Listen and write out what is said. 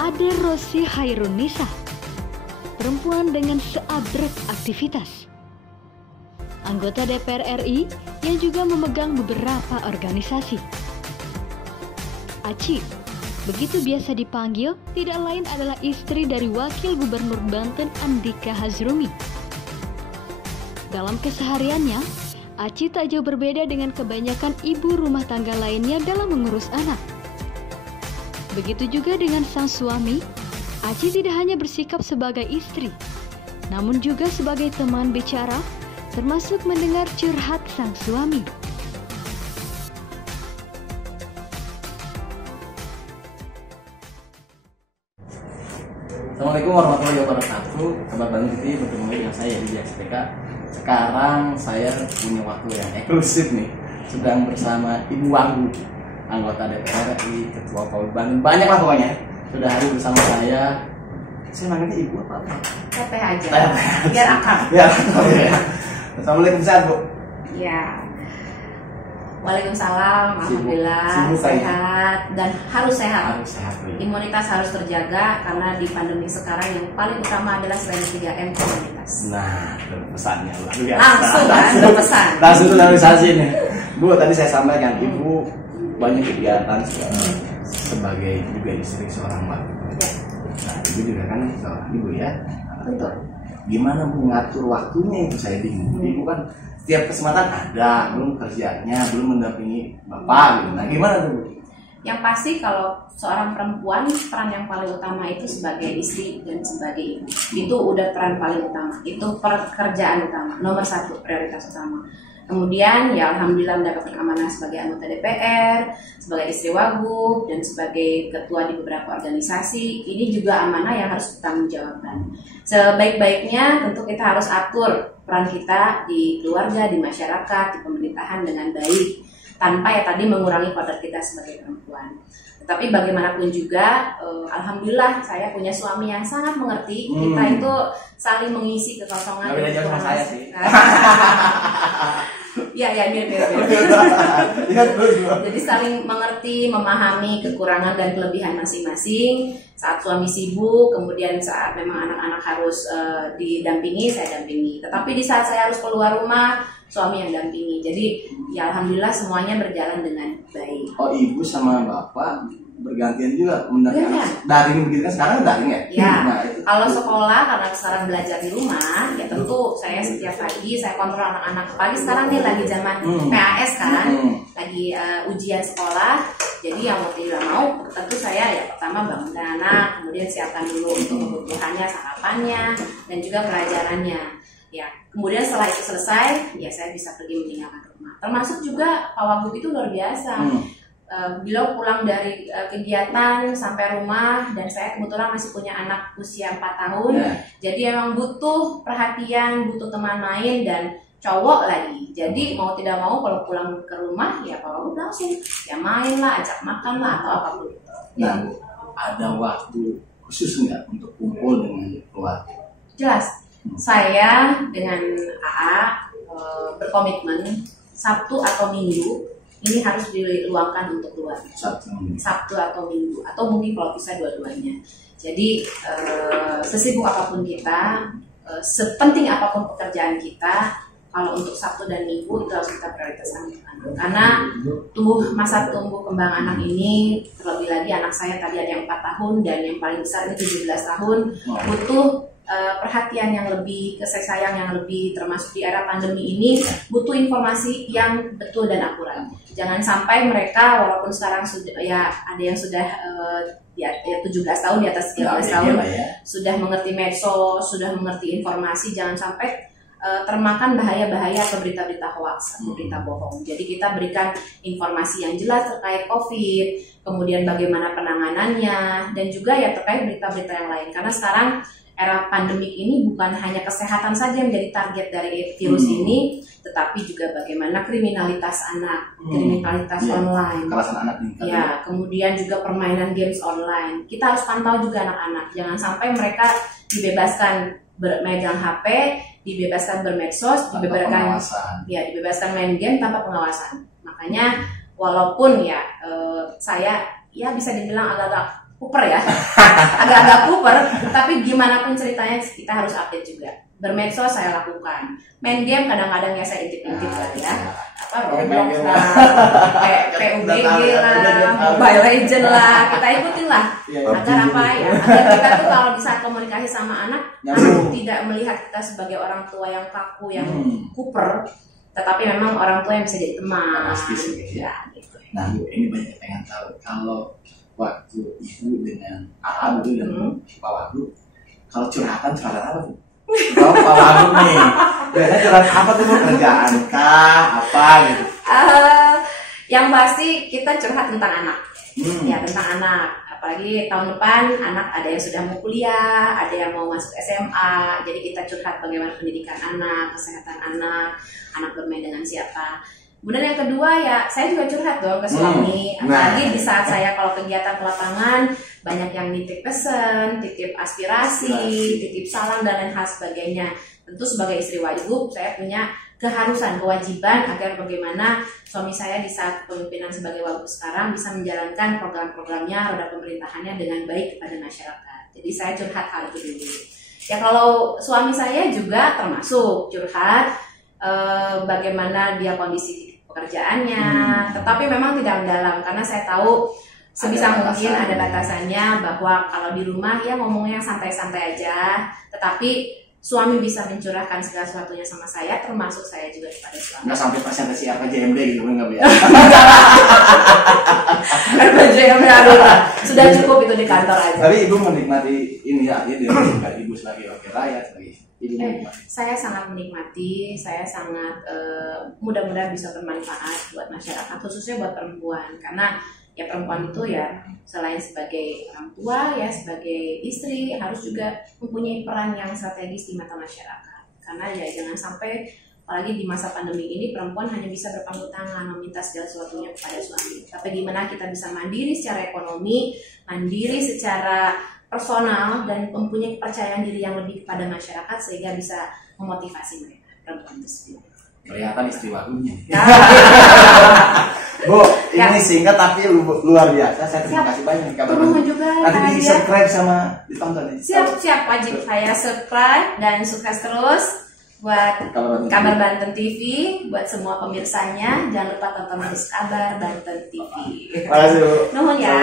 Ade Rosi Hairunisa, perempuan dengan seabrek aktivitas. Anggota DPR RI yang juga memegang beberapa organisasi. Aci, begitu biasa dipanggil, tidak lain adalah istri dari Wakil Gubernur Banten Andika Hazrumi. Dalam kesehariannya, Aci tak jauh berbeda dengan kebanyakan ibu rumah tangga lainnya dalam mengurus anak. Begitu juga dengan sang suami, Aci tidak hanya bersikap sebagai istri, namun juga sebagai teman bicara, termasuk mendengar curhat sang suami. Assalamualaikum warahmatullahi wabarakatuh. Kabar Bandung TV, bertemu lagi dengan saya di SPK. Sekarang saya punya waktu yang eksklusif nih, sedang bersama Ibu Wanggu, anggota DPR RI, Ketua PAUD Bandung, banyak lah pokoknya. Sudah hadir bersama saya manggilnya Ibu apa? Teteh aja, biar akrab. Ya, ya. Assalamualaikum, sehat Bu? Ya. Waalaikumsalam, alhamdulillah sehat dan harus sehat. Harus sehat. Imunitas harus terjaga karena di pandemi sekarang yang paling utama adalah selain 3M imunitas. Nah, pesannya luar biasa. Langsung kan berpesan. Langsung finalisasi nih. Bu, tadi saya sampaikan Ibu banyak kegiatan sebagai juga istri seorang wanita. Ya. Nah, Ibu juga kan seorang ibu ya. Betul. Gimana mengatur waktunya itu saya bingung. Ibu kan setiap kesempatan ada, belum kerjanya, belum mendampingi Bapak gitu. Nah, gimana tuh Bu? Yang pasti kalau seorang perempuan, peran yang paling utama itu sebagai istri dan sebagai ibu. Itu udah peran paling utama. Itu pekerjaan utama, nomor satu, prioritas utama. Kemudian ya alhamdulillah mendapatkan amanah sebagai anggota DPR, sebagai istri Wagub, dan sebagai ketua di beberapa organisasi. Ini juga amanah yang harus bertanggungjawabkan. Sebaik-baiknya tentu kita harus atur peran kita di keluarga, di masyarakat, di pemerintahan dengan baik, tanpa ya tadi mengurangi kodrat kita sebagai perempuan. Tetapi bagaimanapun juga, alhamdulillah saya punya suami yang sangat mengerti. Kita itu saling mengisi kekosongan. Nggak beda jauh sama saya sih. Ya, mirip. Jadi saling mengerti, memahami kekurangan dan kelebihan masing-masing. Saat suami sibuk, kemudian saat memang anak-anak harus didampingi, saya dampingi. Tetapi di saat saya harus keluar rumah, suami yang dampingi. Jadi ya alhamdulillah semuanya berjalan dengan baik. Oh, Ibu sama Bapak bergantian juga mendampingi daring begitu kan, sekarang daring ya? Ya, nah, itu. kalau sekolah karena sekarang belajar di rumah, ya tentu saya setiap pagi saya kontrol anak-anak. Pagi sekarang nih lagi zaman PAS kan, lagi ujian sekolah. Jadi yang mau tidak mau, tentu saya ya pertama bangunkan anak, kemudian siapkan dulu untuk kebutuhannya, sarapannya, dan juga pelajarannya. Ya, kemudian setelah itu selesai, ya saya bisa pergi meninggalkan rumah. Termasuk juga Pak Wagub itu luar biasa. Beliau pulang dari kegiatan sampai rumah, dan saya kebetulan masih punya anak usia 4 tahun. Jadi emang butuh perhatian, butuh teman main, dan cowok lagi. Jadi mau tidak mau kalau pulang ke rumah ya Pak Wagub langsung ya main lah, ajak makan lah atau apapun. Nah, ada waktu khusus nggak untuk kumpul dengan keluarga? Jelas. Saya dengan AA berkomitmen Sabtu atau Minggu ini harus diluangkan untuk keluarga. Sabtu atau Minggu, atau mungkin kalau bisa dua-duanya. Jadi sesibuk apapun kita, sepenting apapun pekerjaan kita, kalau untuk Sabtu dan Minggu itu harus kita prioritaskan. Karena masa tumbuh kembang anak ini, terlebih lagi anak saya tadi ada yang 4 tahun dan yang paling besar ini 17 tahun, butuh perhatian yang lebih, kasih sayang yang lebih, termasuk di era pandemi ini butuh informasi yang betul dan akurat. Jangan sampai mereka walaupun sekarang sudah ya ada yang sudah ya 17 tahun, di atas 13 tahun sudah mengerti medsos, sudah mengerti informasi, jangan sampai termakan bahaya-bahaya atau berita-berita hoax atau berita bohong. Jadi kita berikan informasi yang jelas terkait COVID, kemudian bagaimana penanganannya, dan juga ya terkait berita-berita yang lain. Karena sekarang era pandemik ini bukan hanya kesehatan saja yang menjadi target dari virus ini, tetapi juga bagaimana kriminalitas anak, kriminalitas online, kekerasan anak meningkat. Ya, kemudian juga permainan games online. Kita harus pantau juga anak-anak, jangan sampai mereka dibebaskan megang HP, dibebaskan bermedsos, dibebaskan main game tanpa pengawasan. Makanya walaupun ya saya ya bisa dibilang agak-agak kuper ya, agak-agak kuper, tapi gimana pun ceritanya kita harus update juga. Bermedsos saya lakukan, main game kadang-kadang ya saya intip-intip lah ya, Roblox lah, PUBG lah, Mobile Legend lah, kita ikutin lah, agar apa ya, agar kita tuh kalau bisa komunikasi sama anak tidak melihat kita sebagai orang tua yang kaku, yang kuper, tetapi memang orang tua yang bisa jadi teman. Ya, gitu. Nah, Bu, ini banyak yang pengen tahu kalau waktu Ibu dengan AA dulu dan Pak Wagub, kalau curhatan apa tuh? Kalau Pak Wagub nih, biasanya curhat apa tuh? Kerjaan kah? Apa gitu? Yang pasti kita curhat tentang anak, ya tentang anak. Apalagi tahun depan anak ada yang sudah mau kuliah, ada yang mau masuk SMA, jadi kita curhat bagaimana pendidikan anak, kesehatan anak bermain dengan siapa. Kemudian yang kedua ya saya juga curhat dong ke suami, apalagi di saat saya kalau kegiatan ke lapangan banyak yang nitip pesan, titip aspirasi, titip salam dan lain hal sebagainya. Tentu sebagai istri wajib saya punya kewajiban agar bagaimana suami saya di saat kepemimpinan sebagai wagub sekarang bisa menjalankan program-programnya, roda pemerintahannya dengan baik kepada masyarakat. Jadi saya curhat hal itu dulu. Ya kalau suami saya juga termasuk curhat bagaimana dia kondisi pekerjaannya, tetapi memang tidak mendalam karena saya tahu sebisa mungkin ada batasannya bahwa kalau di rumah ya ngomongnya santai-santai aja, tetapi suami bisa mencurahkan segala sesuatunya sama saya, termasuk saya juga kepada suami. Nggak sampai presentasi RPJMD gitu, nggak biar. RPJMD sudah cukup itu di kantor aja. Tapi Ibu menikmati ini ya, dia Ibu sebagai wakil rakyat, sebagai saya sangat menikmati, saya sangat mudah-mudahan bisa bermanfaat buat masyarakat, khususnya buat perempuan, karena ya perempuan itu ya selain sebagai orang tua ya sebagai istri harus juga mempunyai peran yang strategis di mata masyarakat, karena ya jangan sampai apalagi di masa pandemi ini perempuan hanya bisa berpangku tangan meminta segala sesuatunya kepada suami, tapi gimana kita bisa mandiri secara ekonomi, mandiri secara personal dan mempunyai kepercayaan diri yang lebih kepada masyarakat sehingga bisa memotivasi mereka perempuan itu sendiri. Kelihatan istri wagubnya. Bu, ini singkat tapi luar biasa. Saya terima kasih banyak kabar. Nanti di subscribe sama ditonton. Siap wajib saya subscribe dan sukses terus buat Kabar Banten TV, buat semua pemirsanya jangan lupa tonton terus Kabar Banten TV. Terima kasih Bu. Nuhun ya.